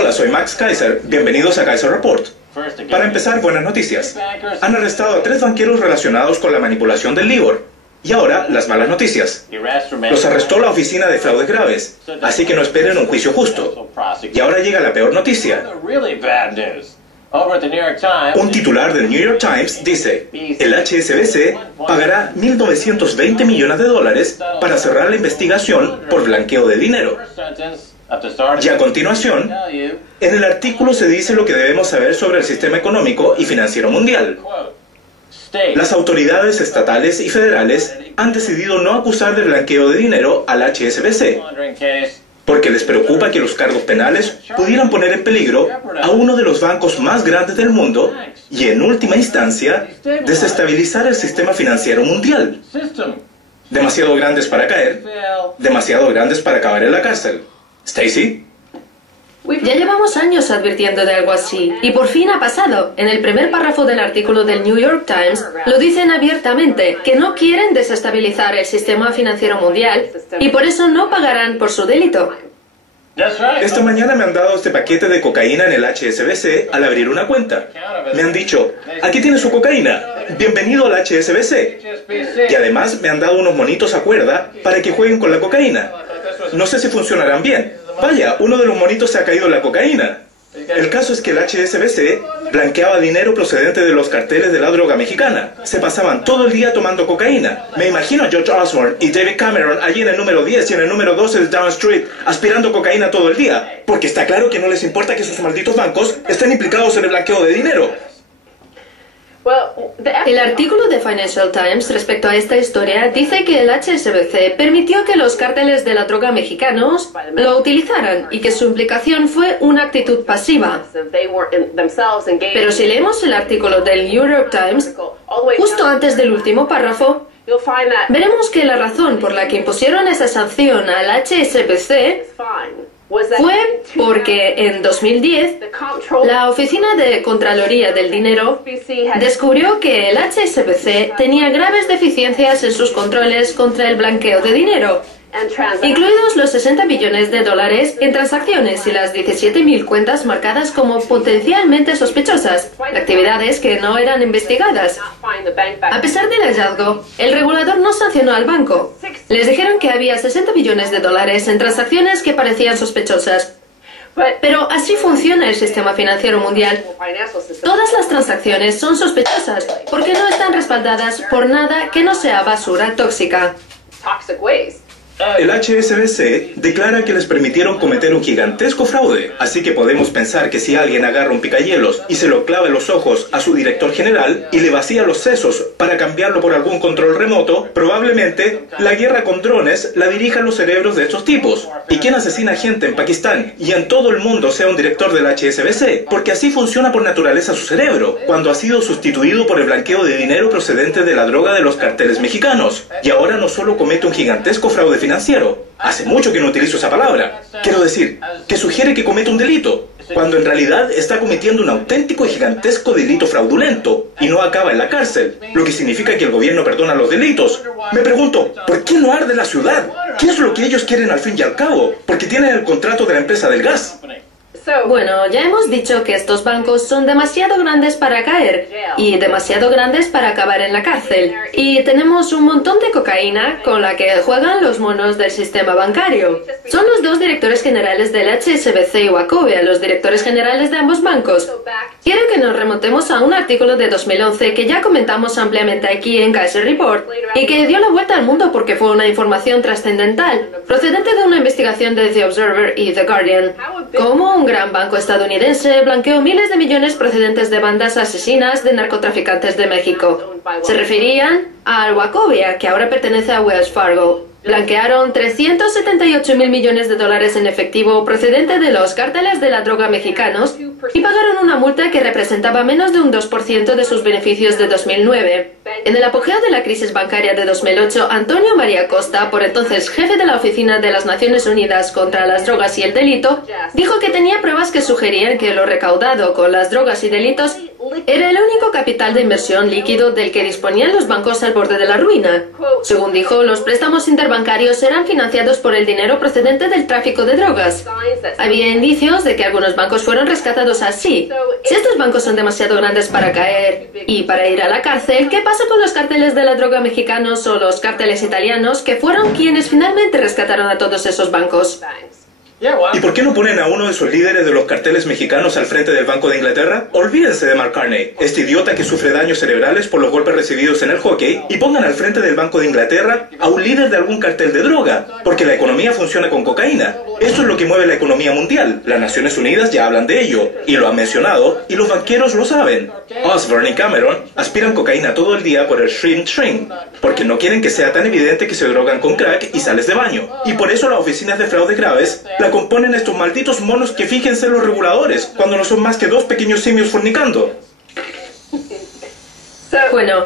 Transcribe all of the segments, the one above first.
Hola, soy Max Kaiser. Bienvenidos a Kaiser Report. Para empezar, buenas noticias. Han arrestado a 3 banqueros relacionados con la manipulación del LIBOR. Y ahora, las malas noticias. Los arrestó la Oficina de Fraudes Graves, así que no esperen un juicio justo. Y ahora llega la peor noticia. Un titular del New York Times dice, el HSBC pagará $1.920 millones para cerrar la investigación por blanqueo de dinero. Y a continuación, en el artículo se dice lo que debemos saber sobre el sistema económico y financiero mundial. Las autoridades estatales y federales han decidido no acusar de blanqueo de dinero al HSBC, porque les preocupa que los cargos penales pudieran poner en peligro a uno de los bancos más grandes del mundo y, en última instancia, desestabilizar el sistema financiero mundial. Demasiado grandes para caer, demasiado grandes para acabar en la cárcel. Stacy. Ya llevamos años advirtiendo de algo así, y por fin ha pasado. En el primer párrafo del artículo del New York Times lo dicen abiertamente, que no quieren desestabilizar el sistema financiero mundial y por eso no pagarán por su delito. Esta mañana me han dado este paquete de cocaína en el HSBC al abrir una cuenta. Me han dicho, aquí tiene su cocaína, bienvenido al HSBC. Y además me han dado unos monitos a cuerda para que jueguen con la cocaína. No sé si funcionarán bien. Vaya, uno de los monitos se ha caído en la cocaína. El caso es que el HSBC blanqueaba dinero procedente de los carteles de la droga mexicana. Se pasaban todo el día tomando cocaína. Me imagino a George Osborne y David Cameron allí en el número 10 y en el número 12 de Down Street aspirando cocaína todo el día. Porque está claro que no les importa que sus malditos bancos estén implicados en el blanqueo de dinero. El artículo de Financial Times respecto a esta historia dice que el HSBC permitió que los cárteles de la droga mexicanos lo utilizaran y que su implicación fue una actitud pasiva. Pero si leemos el artículo del New York Times, justo antes del último párrafo, veremos que la razón por la que impusieron esa sanción al HSBC fue porque en 2010 la Oficina de Contraloría del Dinero descubrió que el HSBC tenía graves deficiencias en sus controles contra el blanqueo de dinero, incluidos los $60 millones en transacciones y las 17.000 cuentas marcadas como potencialmente sospechosas, actividades que no eran investigadas. A pesar del hallazgo, el regulador no sancionó al banco. Les dijeron que había $60 millones en transacciones que parecían sospechosas. Pero así funciona el sistema financiero mundial. Todas las transacciones son sospechosas porque no están respaldadas por nada que no sea basura tóxica. El HSBC declara que les permitieron cometer un gigantesco fraude, así que podemos pensar que si alguien agarra un picahielos y se lo clava en los ojos a su director general y le vacía los sesos para cambiarlo por algún control remoto, probablemente la guerra con drones la dirijan los cerebros de estos tipos. Y quien asesina gente en Pakistán y en todo el mundo sea un director del HSBC, porque así funciona por naturaleza su cerebro, cuando ha sido sustituido por el blanqueo de dinero procedente de la droga de los carteles mexicanos. Y ahora no solo comete un gigantesco fraude financiero. Hace mucho que no utilizo esa palabra. Quiero decir, que sugiere que comete un delito, cuando en realidad está cometiendo un auténtico y gigantesco delito fraudulento, y no acaba en la cárcel, lo que significa que el gobierno perdona los delitos. Me pregunto, ¿por qué no arde la ciudad? ¿Qué es lo que ellos quieren al fin y al cabo? Porque tienen el contrato de la empresa del gas. Bueno, ya hemos dicho que estos bancos son demasiado grandes para caer y demasiado grandes para acabar en la cárcel. Y tenemos un montón de cocaína con la que juegan los monos del sistema bancario. Son los 2 directores generales del HSBC y Wachovia, los directores generales de ambos bancos. Quiero que nos remontemos a un artículo de 2011 que ya comentamos ampliamente aquí en Kaiser Report y que dio la vuelta al mundo porque fue una información trascendental, procedente de una investigación de The Observer y The Guardian. Como un gran banco estadounidense blanqueó miles de millones procedentes de bandas asesinas de narcotraficantes de México. Se referían a Wachovia, que ahora pertenece a Wells Fargo. Blanquearon $378.000 millones en efectivo procedente de los cárteles de la droga mexicanos y pagaron una multa que representaba menos de un 2% de sus beneficios de 2009. En el apogeo de la crisis bancaria de 2008, Antonio María Costa, por entonces jefe de la Oficina de las Naciones Unidas contra las Drogas y el Delito, dijo que tenía pruebas que sugerían que lo recaudado con las drogas y delitos Era el único capital de inversión líquido del que disponían los bancos al borde de la ruina. Según dijo, los préstamos interbancarios eran financiados por el dinero procedente del tráfico de drogas. Había indicios de que algunos bancos fueron rescatados así. Si estos bancos son demasiado grandes para caer y para ir a la cárcel, ¿qué pasa con los cárteles de la droga mexicanos o los cárteles italianos que fueron quienes finalmente rescataron a todos esos bancos? ¿Y por qué no ponen a uno de sus líderes de los carteles mexicanos al frente del Banco de Inglaterra? Olvídense de Mark Carney, este idiota que sufre daños cerebrales por los golpes recibidos en el hockey, y pongan al frente del Banco de Inglaterra a un líder de algún cartel de droga, porque la economía funciona con cocaína. Eso es lo que mueve la economía mundial. Las Naciones Unidas ya hablan de ello, y lo han mencionado, y los banqueros lo saben. Osborne y Cameron aspiran cocaína todo el día por el shrink, porque no quieren que sea tan evidente que se drogan con crack y sales de baño. Y por eso las oficinas de fraude graves la componen estos malditos monos que fingen ser los reguladores, cuando no son más que dos pequeños simios fornicando. Bueno,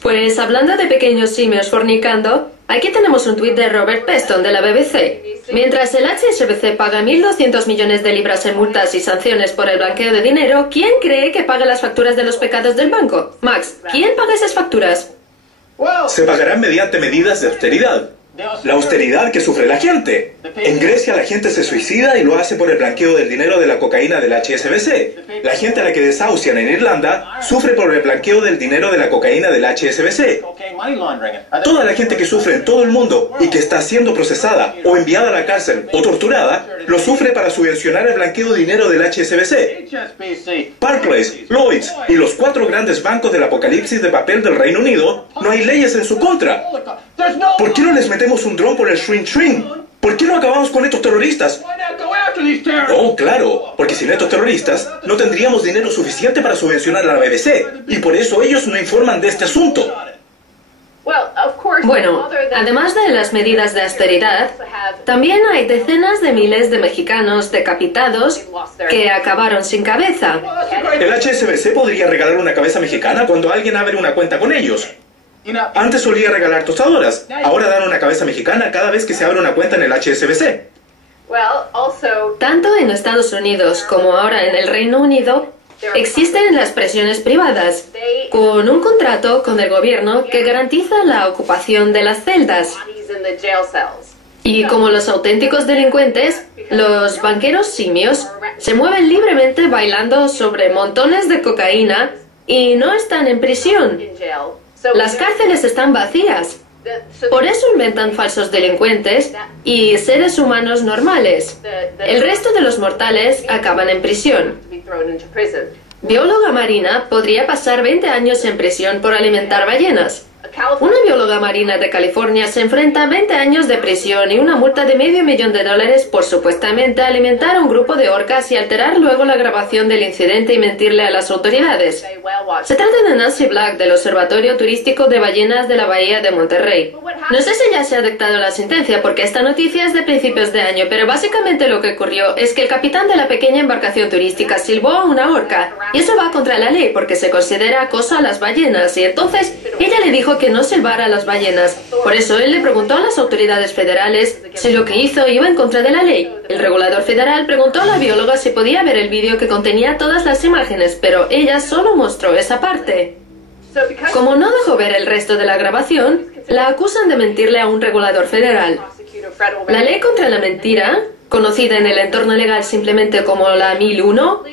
pues hablando de pequeños simios fornicando, aquí tenemos un tuit de Robert Peston de la BBC. Mientras el HSBC paga 1.200 millones de libras en multas y sanciones por el blanqueo de dinero, ¿quién cree que paga las facturas de los pecados del banco? Max, ¿quién paga esas facturas? Se pagarán mediante medidas de austeridad. La austeridad que sufre la gente. En Grecia la gente se suicida y lo hace por el blanqueo del dinero de la cocaína del HSBC. La gente a la que desahucian en Irlanda sufre por el blanqueo del dinero de la cocaína del HSBC. Toda la gente que sufre en todo el mundo y que está siendo procesada o enviada a la cárcel o torturada, lo sufre para subvencionar el blanqueo de dinero del HSBC. Barclays, Lloyds y los 4 grandes bancos del apocalipsis de papel del Reino Unido, no hay leyes en su contra. ¿Por qué no les metemos un dron por el shrink? ¿Por qué no acabamos con estos terroristas? Oh, claro, porque sin estos terroristas no tendríamos dinero suficiente para subvencionar a la BBC, y por eso ellos no informan de este asunto. Bueno, además de las medidas de austeridad, también hay decenas de miles de mexicanos decapitados que acabaron sin cabeza. El HSBC podría regalar una cabeza mexicana cuando alguien abre una cuenta con ellos. Antes solía regalar tostadoras, ahora dan una cabeza mexicana cada vez que se abre una cuenta en el HSBC. Tanto en Estados Unidos como ahora en el Reino Unido, existen las prisiones privadas, con un contrato con el gobierno que garantiza la ocupación de las celdas. Y como los auténticos delincuentes, los banqueros simios se mueven libremente bailando sobre montones de cocaína y no están en prisión. Las cárceles están vacías. Por eso inventan falsos delincuentes y seres humanos normales. El resto de los mortales acaban en prisión. Bióloga marina podría pasar 20 años en prisión por alimentar ballenas. Una bióloga marina de California se enfrenta a 20 años de prisión y una multa de $500,000 por supuestamente alimentar a un grupo de orcas y alterar luego la grabación del incidente y mentirle a las autoridades. Se trata de Nancy Black del Observatorio Turístico de Ballenas de la Bahía de Monterrey. No sé si ya se ha dictado la sentencia porque esta noticia es de principios de año, pero básicamente lo que ocurrió es que el capitán de la pequeña embarcación turística silbó a una orca, y eso va contra la ley porque se considera acoso a las ballenas, y entonces ella le dijo que no silbara a las ballenas. Por eso él le preguntó a las autoridades federales si lo que hizo iba en contra de la ley. El regulador federal preguntó a la bióloga si podía ver el vídeo que contenía todas las imágenes, pero ella solo mostró esa parte. Como no dejó ver el resto de la grabación, la acusan de mentirle a un regulador federal. La ley contra la mentira, conocida en el entorno legal simplemente como la 1001,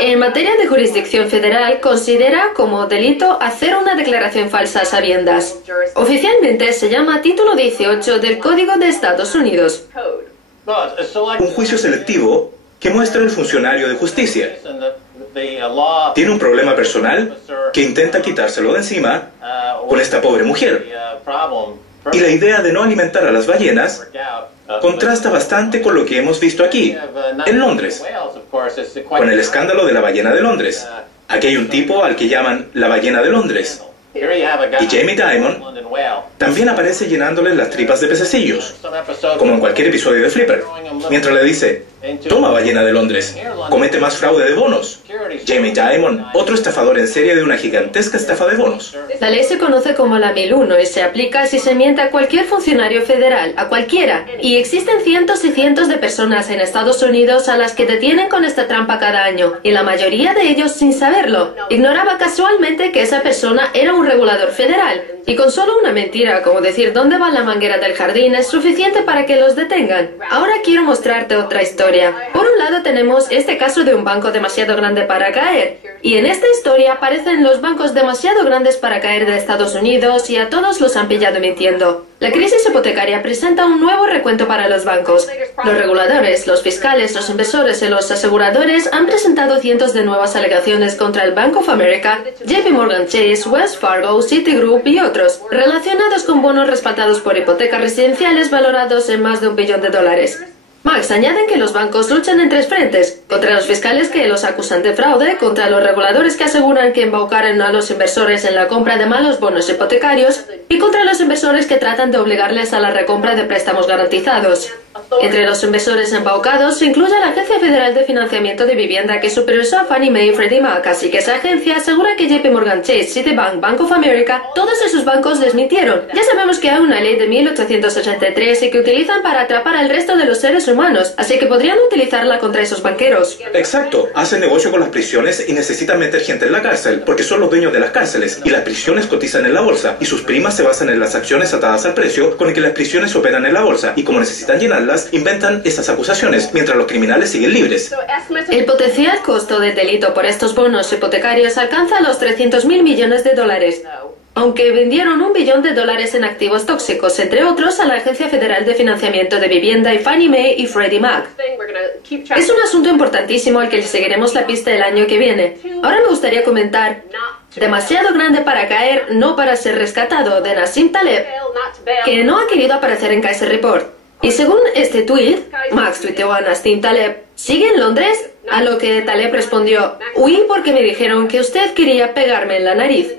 en materia de jurisdicción federal considera como delito hacer una declaración falsa a sabiendas. Oficialmente se llama Título 18 del Código de Estados Unidos. Un juicio selectivo que muestra el funcionario de justicia. Tiene un problema personal que intenta quitárselo de encima con esta pobre mujer. Y la idea de no alimentar a las ballenas contrasta bastante con lo que hemos visto aquí, en Londres, con el escándalo de la ballena de Londres. Aquí hay un tipo al que llaman la ballena de Londres. Y Jamie Dimon también aparece llenándoles las tripas de pececillos, como en cualquier episodio de Flipper, mientras le dice: toma, ballena de Londres, comete más fraude de bonos. Jamie Dimon, otro estafador en serie de una gigantesca estafa de bonos. La ley se conoce como la 1001 y se aplica si se miente a cualquier funcionario federal, a cualquiera. Y existen cientos y cientos de personas en Estados Unidos a las que detienen con esta trampa cada año, y la mayoría de ellos sin saberlo. Ignoraba casualmente que esa persona era un regulador federal, y con solo una mentira, como decir dónde va la manguera del jardín, es suficiente para que los detengan. Ahora quiero mostrarte otra historia. Por un lado tenemos este caso de un banco demasiado grande para caer, y en esta historia aparecen los bancos demasiado grandes para caer de Estados Unidos y a todos los han pillado mintiendo. La crisis hipotecaria presenta un nuevo recuento para los bancos. Los reguladores, los fiscales, los inversores y los aseguradores han presentado cientos de nuevas alegaciones contra el Bank of America, JP Morgan Chase, Wells Fargo, Citigroup y otros, relacionados con bonos respaldados por hipotecas residenciales valorados en más de $1 billón. Max, añaden que los bancos luchan en tres frentes: contra los fiscales que los acusan de fraude, contra los reguladores que aseguran que embaucaron a los inversores en la compra de malos bonos hipotecarios, y contra los inversores que tratan de obligarles a la recompra de préstamos garantizados. Entre los inversores embaucados se incluye la Agencia Federal de Financiamiento de Vivienda, que supervisó a Fannie Mae y Freddie Mac, así que esa agencia asegura que JP Morgan Chase, Citibank, Bank of America, todos esos bancos les mintieron. Ya sabemos que hay una ley de 1883 y que utilizan para atrapar al resto de los seres humanos, así que podrían utilizarla contra esos banqueros. Exacto, hacen negocio con las prisiones y necesitan meter gente en la cárcel, porque son los dueños de las cárceles, y las prisiones cotizan en la bolsa, y sus primas se basan en las acciones atadas al precio con el que las prisiones operan en la bolsa, y como necesitan llenarlas, inventan esas acusaciones, mientras los criminales siguen libres. El potencial costo del delito por estos bonos hipotecarios alcanza los $300.000 millones. Aunque vendieron $1 billón en activos tóxicos, entre otros, a la Agencia Federal de Financiamiento de Vivienda y Fannie Mae y Freddie Mac. Es un asunto importantísimo al que seguiremos la pista el año que viene. Ahora me gustaría comentar Demasiado grande para caer, no para ser rescatado, de Nassim Taleb, que no ha querido aparecer en Kaiser Report. Y según este tweet, Max tuiteó a Nassim Taleb: ¿sigue en Londres? A lo que Taleb respondió: huí porque me dijeron que usted quería pegarme en la nariz.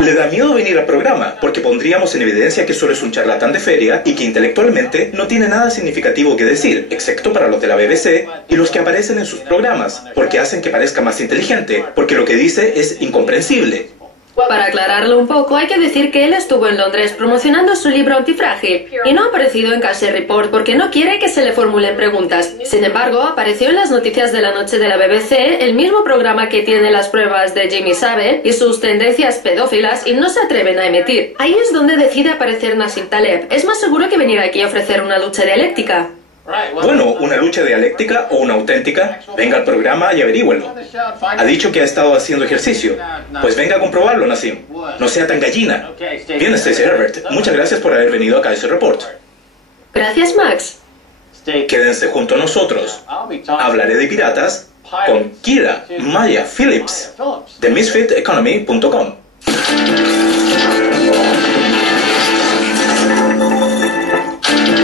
Le da miedo venir al programa, porque pondríamos en evidencia que solo es un charlatán de feria y que intelectualmente no tiene nada significativo que decir, excepto para los de la BBC y los que aparecen en sus programas, porque hacen que parezca más inteligente, porque lo que dice es incomprensible. Para aclararlo un poco, hay que decir que él estuvo en Londres promocionando su libro Antifrágil y no ha aparecido en Kaiser Report porque no quiere que se le formulen preguntas. Sin embargo, apareció en las noticias de la noche de la BBC, el mismo programa que tiene las pruebas de Jimmy Savile y sus tendencias pedófilas, y no se atreven a emitir. Ahí es donde decide aparecer Nassim Taleb. Es más seguro que venir aquí a ofrecer una lucha dialéctica. Bueno, una lucha dialéctica o una auténtica. Venga al programa y averígüelo. Ha dicho que ha estado haciendo ejercicio. Pues venga a comprobarlo, Nassim. No sea tan gallina. Bien, Stacey Herbert, muchas gracias por haber venido a Kaiser Report. Gracias, Max. Quédense junto a nosotros. Hablaré de piratas con Kira Maya Phillips de MisfitEconomy.com.